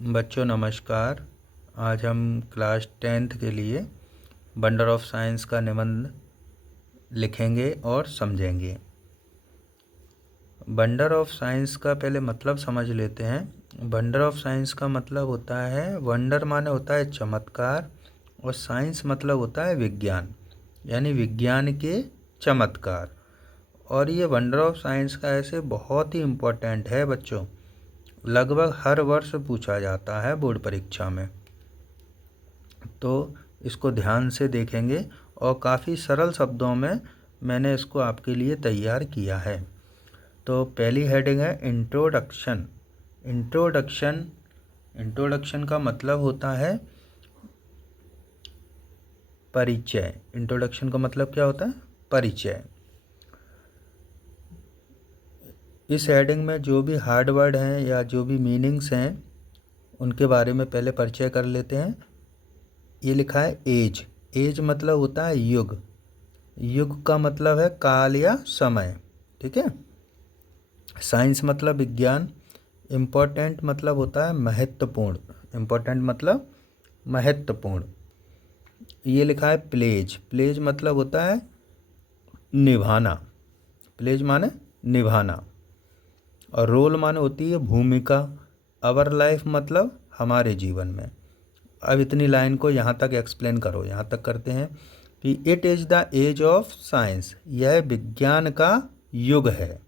बच्चों नमस्कार। आज हम क्लास 10th के लिए वंडर ऑफ साइंस का निबंध लिखेंगे और समझेंगे। वंडर ऑफ साइंस का पहले मतलब समझ लेते हैं। वंडर ऑफ साइंस का मतलब होता है, वंडर माने होता है चमत्कार और साइंस मतलब होता है विज्ञान, यानी विज्ञान के चमत्कार। और ये वंडर ऑफ साइंस का ऐसे बहुत ही इम्पोर्टेंट है बच्चों, लगभग हर वर्ष पूछा जाता है बोर्ड परीक्षा में। तो इसको ध्यान से देखेंगे और काफ़ी सरल शब्दों में मैंने इसको आपके लिए तैयार किया है। तो पहली हेडिंग है इंट्रोडक्शन। इंट्रोडक्शन का मतलब होता है परिचय। इंट्रोडक्शन का मतलब क्या होता है? परिचय। इस हेडिंग में जो भी हार्ड वर्ड हैं या जो भी मीनिंग्स हैं उनके बारे में पहले परिचय कर लेते हैं। ये लिखा है एज। एज मतलब होता है युग। युग का मतलब है काल या समय। ठीक है। साइंस मतलब विज्ञान। इम्पोर्टेंट मतलब होता है महत्वपूर्ण। इम्पोर्टेंट मतलब महत्वपूर्ण। ये लिखा है प्लेज। प्लेज मतलब होता है निभाना। प्लेज माने निभाना। और रोल माने होती है भूमिका। अवर लाइफ मतलब हमारे जीवन में। अब इतनी लाइन को यहाँ तक एक्सप्लेन करो। यहाँ तक करते हैं कि it is the age of science. यह विज्ञान का युग है।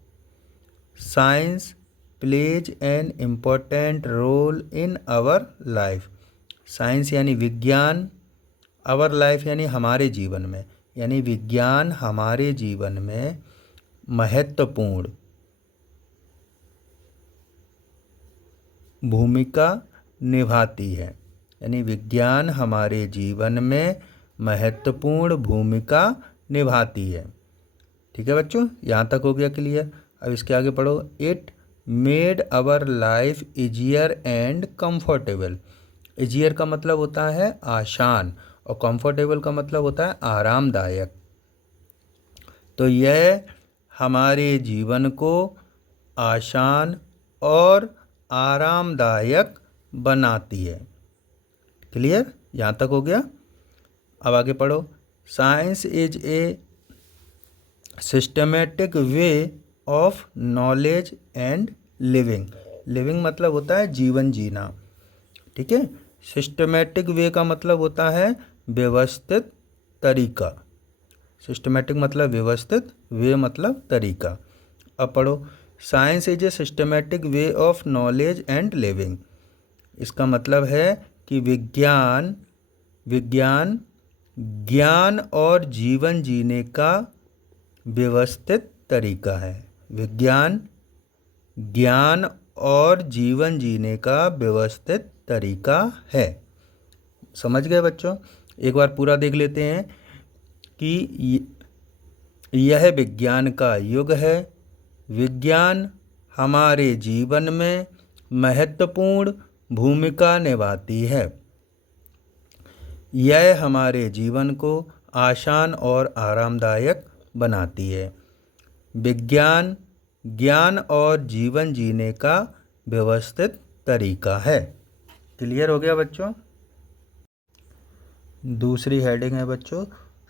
Science plays an important role in our life. Science यानी विज्ञान, आवर लाइफ यानी हमारे जीवन में, यानी विज्ञान हमारे जीवन में महत्वपूर्ण भूमिका निभाती है। यानी विज्ञान हमारे जीवन में महत्वपूर्ण भूमिका निभाती है। ठीक है बच्चों, यहाँ तक हो गया क्लियर। अब इसके आगे पढ़ो। It made our life easier and comfortable. Easier का मतलब होता है आसान और कंफर्टेबल का मतलब होता है आरामदायक। तो यह हमारे जीवन को आसान और आरामदायक बनाती है। क्लियर? यहाँ तक हो गया। अब आगे पढ़ो। Science is a systematic way of knowledge and living. Living मतलब होता है जीवन जीना। ठीक है। सिस्टमेटिक वे का मतलब होता है व्यवस्थित तरीका। सिस्टमेटिक मतलब व्यवस्थित, वे मतलब तरीका। अब पढ़ो। Science is a systematic way of knowledge and living. इसका मतलब है कि विज्ञान ज्ञान और जीवन जीने का व्यवस्थित तरीका है। विज्ञान ज्ञान और जीवन जीने का व्यवस्थित तरीका है। समझ गए बच्चों? एक बार पूरा देख लेते हैं कि यह विज्ञान का युग है। विज्ञान हमारे जीवन में महत्वपूर्ण भूमिका निभाती है। यह हमारे जीवन को आसान और आरामदायक बनाती है। विज्ञान ज्ञान और जीवन जीने का व्यवस्थित तरीका है। क्लियर हो गया बच्चों? दूसरी हेडिंग है बच्चों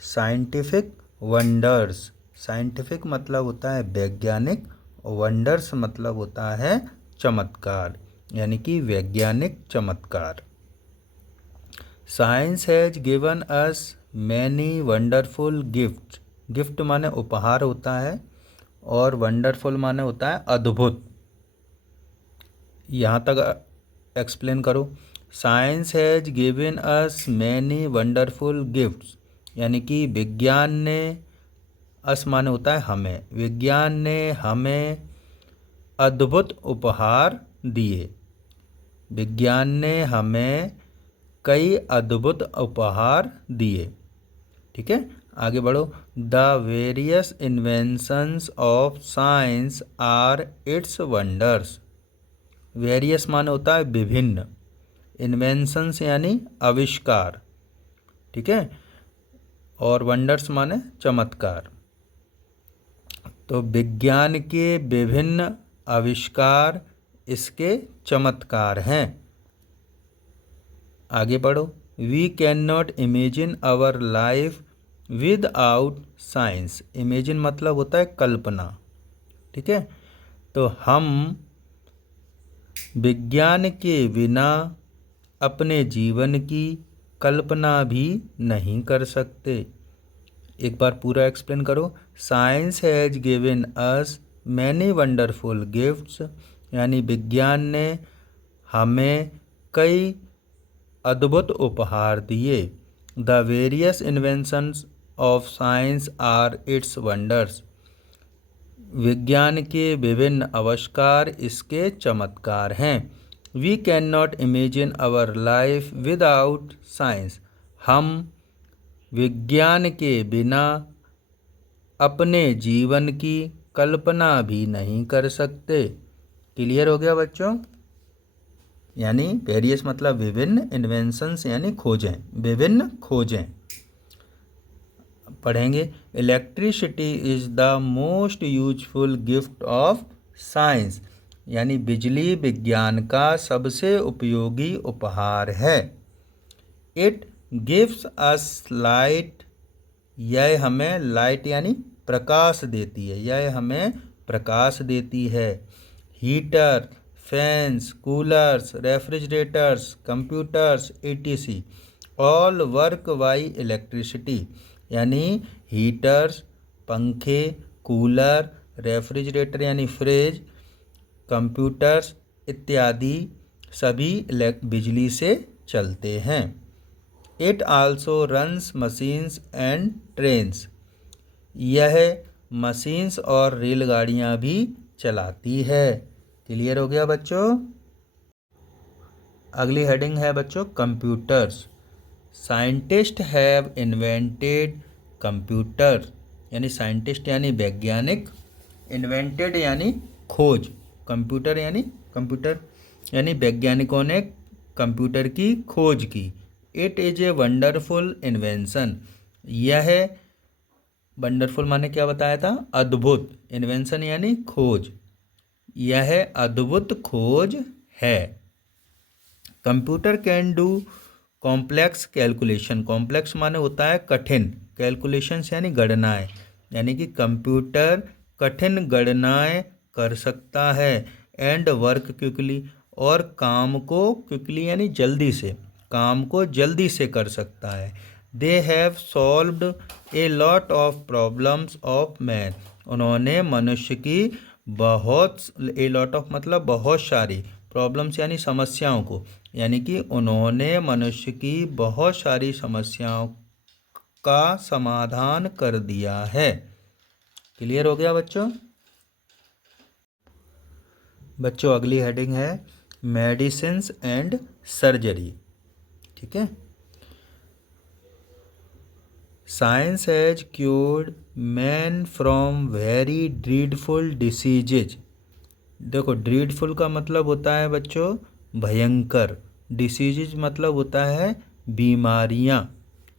साइंटिफिक वंडर्स। साइंटिफिक मतलब होता है वैज्ञानिक, वंडर्स मतलब होता है चमत्कार, यानी कि वैज्ञानिक चमत्कार। Science has given us many wonderful gift. Gift माने उपहार होता है और वंडरफुल माने होता है अद्भुत। यहाँ तक एक्सप्लेन करो। Science has given us many wonderful gifts, यानी कि विज्ञान ने, अस माने होता है हमें, विज्ञान ने हमें अद्भुत उपहार दिए। विज्ञान ने हमें कई अद्भुत उपहार दिए। ठीक है। आगे बढ़ो। The various inventions of science are its wonders. Various माने होता है विभिन्न, इन्वेंशंस यानी आविष्कार। ठीक है। और वंडर्स माने चमत्कार। तो विज्ञान के विभिन्न आविष्कार इसके चमत्कार हैं। आगे पढ़ो। We can not imagine our life without science. Imagine मतलब होता है कल्पना, ठीक है। तो हम विज्ञान के बिना अपने जीवन की कल्पना भी नहीं कर सकते। एक बार पूरा एक्सप्लेन करो। Science has given us many wonderful gifts, यानी विज्ञान ने हमें कई अद्भुत उपहार दिए। The various inventions of science are its wonders. विज्ञान के विभिन्न आविष्कार इसके चमत्कार हैं। We can not imagine our life without science. हम विज्ञान के बिना अपने जीवन की कल्पना भी नहीं कर सकते। क्लियर हो गया बच्चों? यानी वेरियस मतलब विभिन्न, इन्वेंशंस यानी खोजें, विभिन्न खोजें। पढ़ेंगे। Electricity is the most useful gift of science, यानी बिजली विज्ञान का सबसे उपयोगी उपहार है। इट गिव्स अस लाइट, यह हमें लाइट यानी प्रकाश देती है, यह हमें प्रकाश देती है। Heater, fans, coolers, refrigerators, computers etc all work by electricity, यानी हीटर्स, पंखे, कूलर, रेफ्रिजरेटर यानी फ्रिज, कंप्यूटर्स इत्यादि सभी बिजली से चलते हैं। It also runs machines and trains, यह मशीन्स और रेलगाड़ियाँ भी चलाती है। क्लियर हो गया बच्चों? अगली हेडिंग है बच्चों computers. Scientist have invented computer, यानी साइंटिस्ट यानी वैज्ञानिक, इन्वेंटेड यानी खोज, कंप्यूटर यानी वैज्ञानिकों ने कंप्यूटर की खोज की। It is a wonderful invention, यह वंडरफुल माने क्या बताया था? अद्भुत। इन्वेंशन यानी खोज, यह अद्भुत खोज है। Computer can do complex calculation, complex माने होता है कठिन, कैलकुलेशंस यानी गणनाएं, यानी कि कंप्यूटर कठिन गणनाएं कर सकता है। एंड वर्क क्विकली, और काम को क्विकली यानी जल्दी से, काम को जल्दी से कर सकता है। They have solved a lot of problems of man, उन्होंने मनुष्य की बहुत, ए लॉट ऑफ मतलब बहुत सारी, प्रॉब्लम्स यानी समस्याओं को, यानी कि उन्होंने मनुष्य की बहुत सारी समस्याओं का समाधान कर दिया है। क्लियर हो गया बच्चों? बच्चों अगली हेडिंग है मेडिसिन्स एंड सर्जरी, ठीक है। Science has cured man from very dreadful diseases. देखो ड्रीडफुल का मतलब होता है बच्चों भयंकर, डिसीजेज मतलब होता है बीमारियां,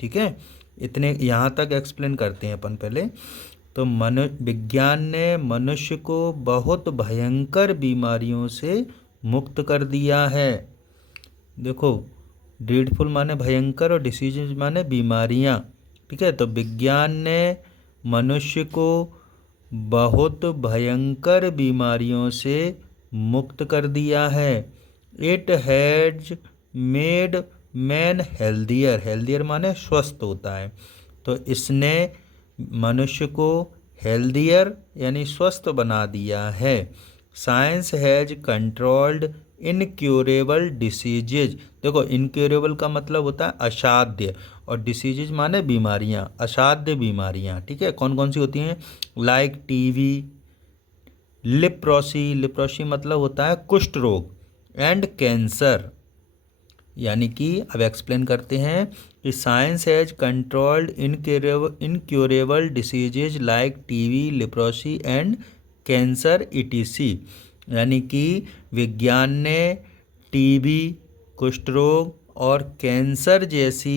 ठीक है। इतने यहाँ तक एक्सप्लेन करते हैं अपन पहले। तो विज्ञान ने मनुष्य को बहुत भयंकर बीमारियों से मुक्त कर दिया है। देखो ड्रीडफुल माने भयंकर और डिसीजेज माने बीमारियां, ठीक है। तो विज्ञान ने मनुष्य को बहुत भयंकर बीमारियों से मुक्त कर दिया है। It has made man healthier, healthier माने स्वस्थ होता है, तो इसने मनुष्य को हेल्दियर यानी स्वस्थ बना दिया है। Science has controlled incurable diseases, देखो इनक्यूरेबल का मतलब होता है असाध्य, और डिसीजेज माने बीमारियां, असाध्य बीमारियां, ठीक है। कौन कौन सी होती हैं? लाइक टीवी, लिप्रोसी, लिप्रोसी मतलब होता है कुष्ठ रोग, एंड कैंसर। यानी कि अब एक्सप्लेन करते हैं कि science has controlled incurable diseases like TV, leprosy and cancer etc, यानी कि विज्ञान ने टीबी, कुष्ठ रोग और कैंसर जैसी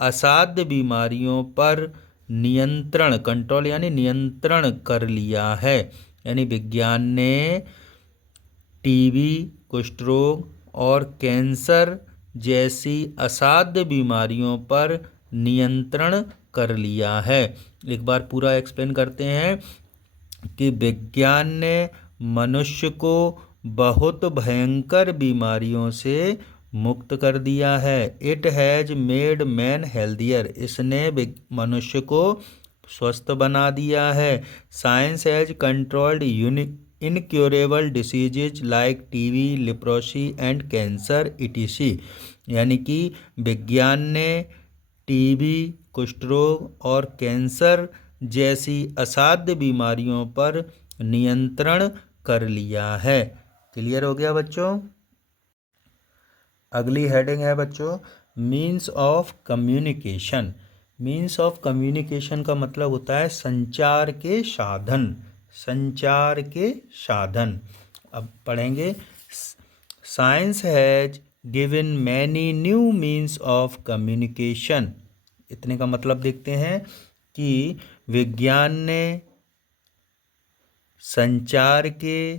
असाध्य बीमारियों पर नियंत्रण, कंट्रोल यानी नियंत्रण कर लिया है। यानी विज्ञान ने टीबी, कुष्ठ रोग और कैंसर जैसी असाध्य बीमारियों पर नियंत्रण कर लिया है। एक बार पूरा एक्सप्लेन करते हैं कि विज्ञान ने मनुष्य को बहुत भयंकर बीमारियों से मुक्त कर दिया है। It has made man healthier, इसने मनुष्य को स्वस्थ बना दिया है। Science has controlled incurable diseases like TB, leprosy and cancer etc। यानी कि विज्ञान ने टीबी, कुष्ठ रोग और कैंसर जैसी असाध्य बीमारियों पर नियंत्रण कर लिया है। क्लियर हो गया बच्चों? अगली हेडिंग है बच्चों means of communication. Means of communication का मतलब होता है संचार के साधन। संचार के साधन। अब पढ़ेंगे। Science has given many new means of communication. इतने का मतलब देखते हैं कि विज्ञान ने संचार के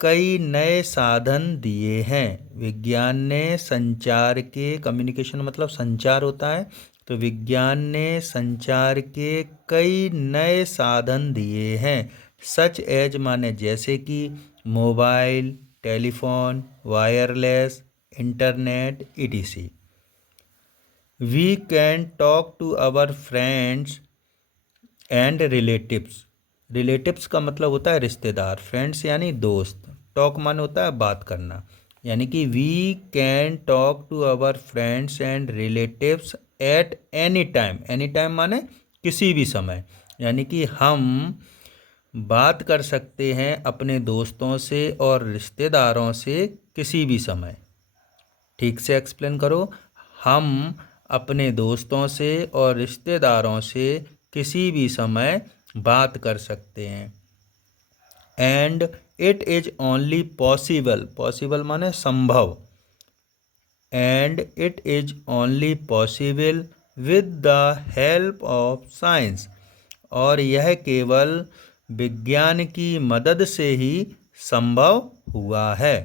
कई नए साधन दिए हैं। विज्ञान ने संचार के, कम्युनिकेशन मतलब संचार होता है, तो विज्ञान ने संचार के कई नए साधन दिए हैं। सच एज माने जैसे कि mobile, telephone, wireless, internet etc। We can talk to our friends and relatives. Relatives का मतलब होता है रिश्तेदार, फ्रेंड्स यानी दोस्त, टॉक माने होता है बात करना। यानी कि we can talk to our friends and relatives at any time. Any time माने किसी भी समय। यानी कि हम बात कर सकते हैं अपने दोस्तों से और रिश्तेदारों से किसी भी समय। ठीक से एक्सप्लेन करो। हम अपने दोस्तों से और रिश्तेदारों से किसी भी समय बात कर सकते हैं। And it is only possible, possible माने संभव, and it is only possible with the help of science, और यह केवल विज्ञान की मदद से ही संभव हुआ है।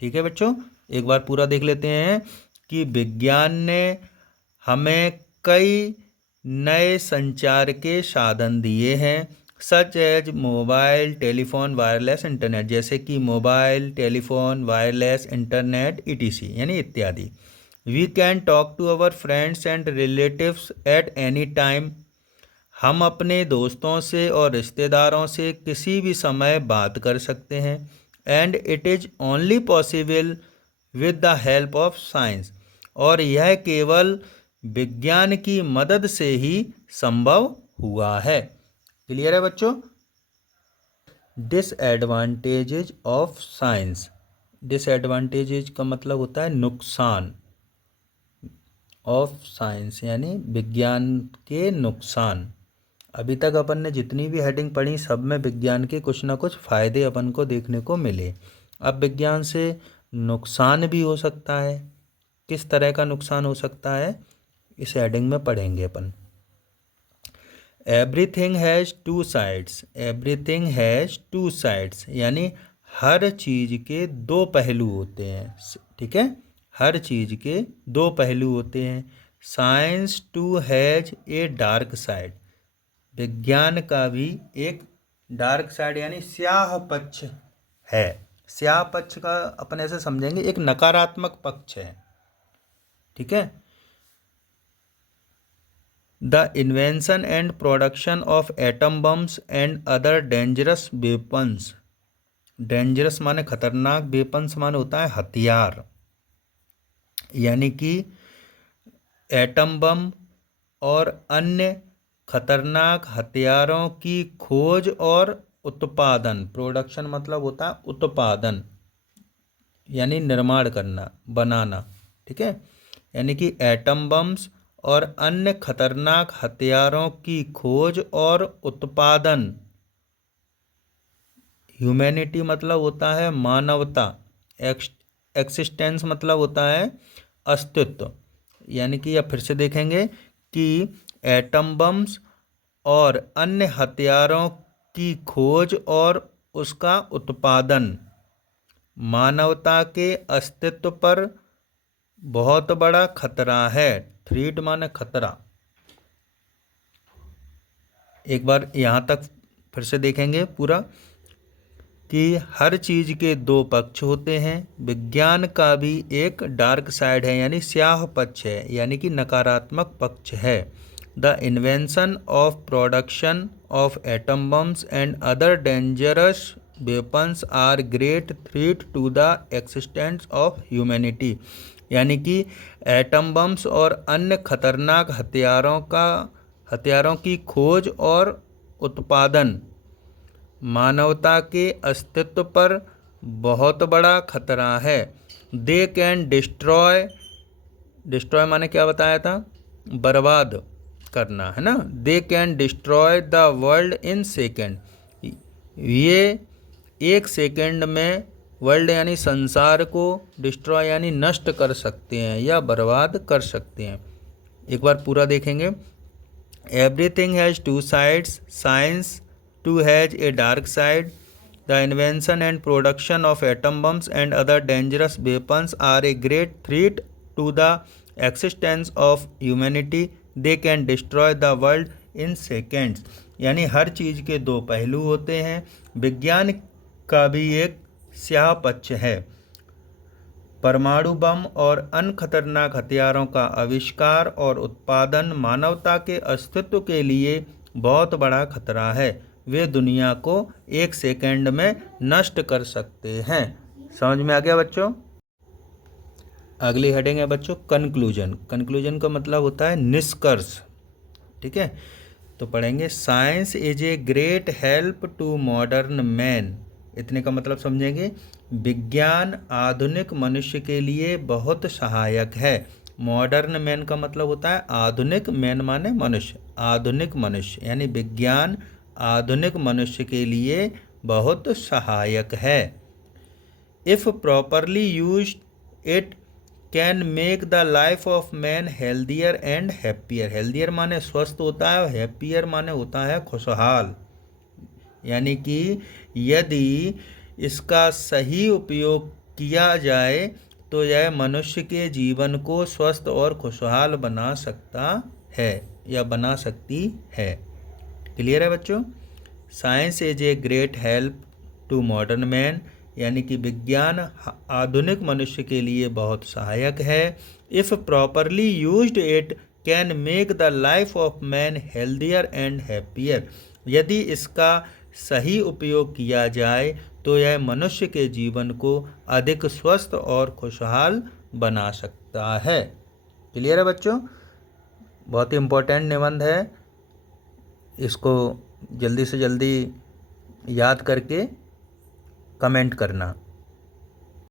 ठीक है बच्चों, एक बार पूरा देख लेते हैं कि विज्ञान ने हमें कई नए संचार के साधन दिए हैं। Such as mobile, telephone, wireless, internet, जैसे कि mobile, telephone, wireless, internet etc यानी इत्यादि। We can talk to our friends and relatives at any time, हम अपने दोस्तों से और रिश्तेदारों से किसी भी समय बात कर सकते हैं। And it is only possible with the help of science, और यह केवल विज्ञान की मदद से ही संभव हुआ है। क्लियर है बच्चों? Disadvantages of science. डिसएडवांटेजेस का मतलब होता है नुकसान, ऑफ साइंस यानी विज्ञान के नुकसान। अभी तक अपन ने जितनी भी हेडिंग पढ़ी सब में विज्ञान के कुछ ना कुछ फ़ायदे अपन को देखने को मिले। अब विज्ञान से नुकसान भी हो सकता है। किस तरह का नुकसान हो सकता है इस हेडिंग में पढ़ेंगे अपन। Everything has two sides. Everything has two sides यानी हर चीज़ के दो पहलू होते हैं। ठीक है, हर चीज़ के दो पहलू होते हैं। Science too has a dark side, विज्ञान का भी एक डार्क साइड यानी स्याह पक्ष है। स्याह पक्ष का अपन ऐसे समझेंगे एक नकारात्मक पक्ष है। ठीक है। The invention and production of atom bombs and other dangerous weapons. Dangerous माने खतरनाक, वेपन्स माने होता है हथियार। यानी कि एटम बम और अन्य खतरनाक हथियारों की खोज और उत्पादन। प्रोडक्शन मतलब होता है उत्पादन यानी निर्माण करना, बनाना। ठीक है, यानी कि एटम बम्स और अन्य खतरनाक हथियारों की खोज और उत्पादन। ह्यूमैनिटी मतलब होता है मानवता। एक्सिस्टेंस मतलब होता है अस्तित्व। यानी कि अब फिर से देखेंगे कि एटम बम्स और अन्य हथियारों की खोज और उसका उत्पादन मानवता के अस्तित्व पर बहुत बड़ा खतरा है। थ्रेट माने खतरा। एक बार यहाँ तक फिर से देखेंगे पूरा कि हर चीज़ के दो पक्ष होते हैं। विज्ञान का भी एक डार्क साइड है, यानी स्याह पक्ष है, यानी कि नकारात्मक पक्ष है। The invention of production of atom bombs and other dangerous weapons are great threat to the existence of humanity. यानी कि एटम बम्स और अन्य खतरनाक हथियारों की खोज और उत्पादन मानवता के अस्तित्व पर बहुत बड़ा खतरा है। दे कैन डिस्ट्रॉय माने क्या बताया था? बर्बाद करना, है ना। They can destroy the world in second. ये एक सेकेंड में वर्ल्ड यानी संसार को डिस्ट्रॉय यानी नष्ट कर सकते हैं या बर्बाद कर सकते हैं। एक बार पूरा देखेंगे। Everything has two sides, science too has a dark side. The invention and production of atom bombs and other dangerous weapons are a great threat to the existence of humanity. They can destroy the world in seconds. यानी हर चीज़ के दो पहलू होते हैं। विज्ञान का भी एक स्याह पक्ष है। परमाणु बम और अन्य खतरनाक हथियारों का आविष्कार और उत्पादन मानवता के अस्तित्व के लिए बहुत बड़ा खतरा है। वे दुनिया को एक सेकंड में नष्ट कर सकते हैं। समझ में आ गया बच्चों? अगली हेडिंग है बच्चों कंक्लूजन। कंक्लूजन का मतलब होता है निष्कर्ष। ठीक है, तो पढ़ेंगे science is a great help to modern man. इतने का मतलब समझेंगे। विज्ञान आधुनिक मनुष्य के लिए बहुत सहायक है। मॉडर्न मैन का मतलब होता है आधुनिक, मैन माने मनुष्य, आधुनिक मनुष्य, यानी विज्ञान आधुनिक मनुष्य के लिए बहुत सहायक है। If properly used it can make the life of man healthier and happier. Healthier माने स्वस्थ होता है और हैप्पियर माने होता है खुशहाल। यानी कि यदि इसका सही उपयोग किया जाए तो यह मनुष्य के जीवन को स्वस्थ और खुशहाल बना सकता है या बना सकती है। क्लियर है बच्चों? Science is a great help to modern man, यानी कि विज्ञान आधुनिक मनुष्य के लिए बहुत सहायक है। If properly used it can make the life of man healthier and happier. यदि इसका सही उपयोग किया जाए तो यह मनुष्य के जीवन को अधिक स्वस्थ और खुशहाल बना सकता है। क्लियर है बच्चों? बहुत ही इम्पोर्टेंट निबंध है। इसको जल्दी से जल्दी याद करके कमेंट करना।